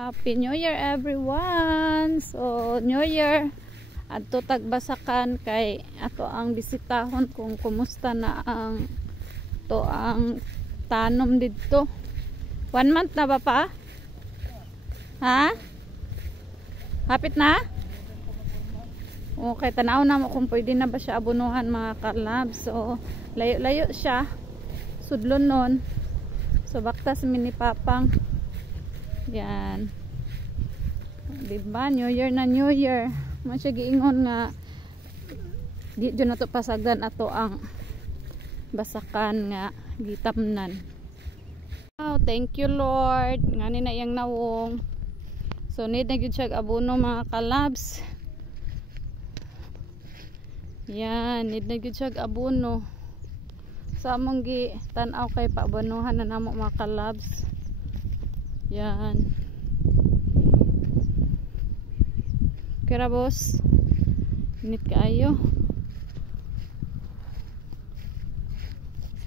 Happy New Year everyone! So, New Year adto tagbasakan kay ato ang bisitahon kung kumusta na ang to ang tanom dito. 1 month na ba pa? Ha? Hapit na? Okay, tanaw na mo kung pwede na ba siya abunuhan mga kalab. So, layo-layo siya. Sudlon nun. So, baktas mini papang. Yan. Diba? New Year na New Year. Masya giingon nga di dyan na to pasagdan ato ang basakan nga gitamnan. Oh, thank you Lord. Ngani na iyang nawong. So, need na gyud siya abono mga kalabs. Yan. Need na gyud siya abono. Sa among gi tan-aw kay paabonohan na namo mga kalabs. Yan. Kira boss. Init kaayo.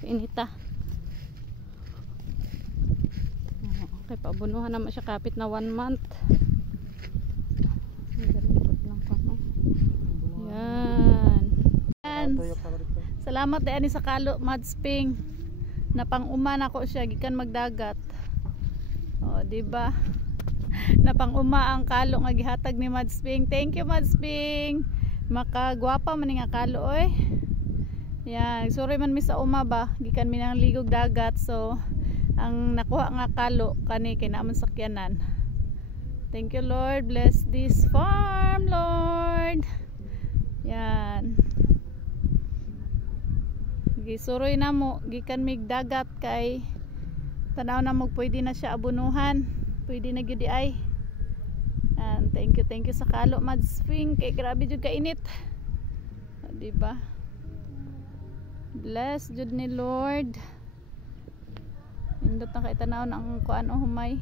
Inita. Okay, paabonohan naman siya kapit na 1 month. Yan. Yan. Salamat din sa kalo Madsping. Napang-uma ako siya gikan magdagat. O, diba? Napang-uma ang kalo nga gihatag ni Madsping. Thank you Madsping. Makagwapa man nga kalo oy. Yan, sorry man mi sa uma ba. Gikan mi nang ligog dagat. So, ang nakuha nga kalo kani kay naman sakyanan. Thank you Lord. Bless this farm, Lord. Yan. Gisuroy na mo gikan mig dagat kay tanaw na mo pwede na siya abunuhan. Pwede na gyud ay. And thank you sa kalo Madsping kay grabe jud ka init. Di ba? Bless jud ni Lord. Indot na kay tanaw ang kuan o humay.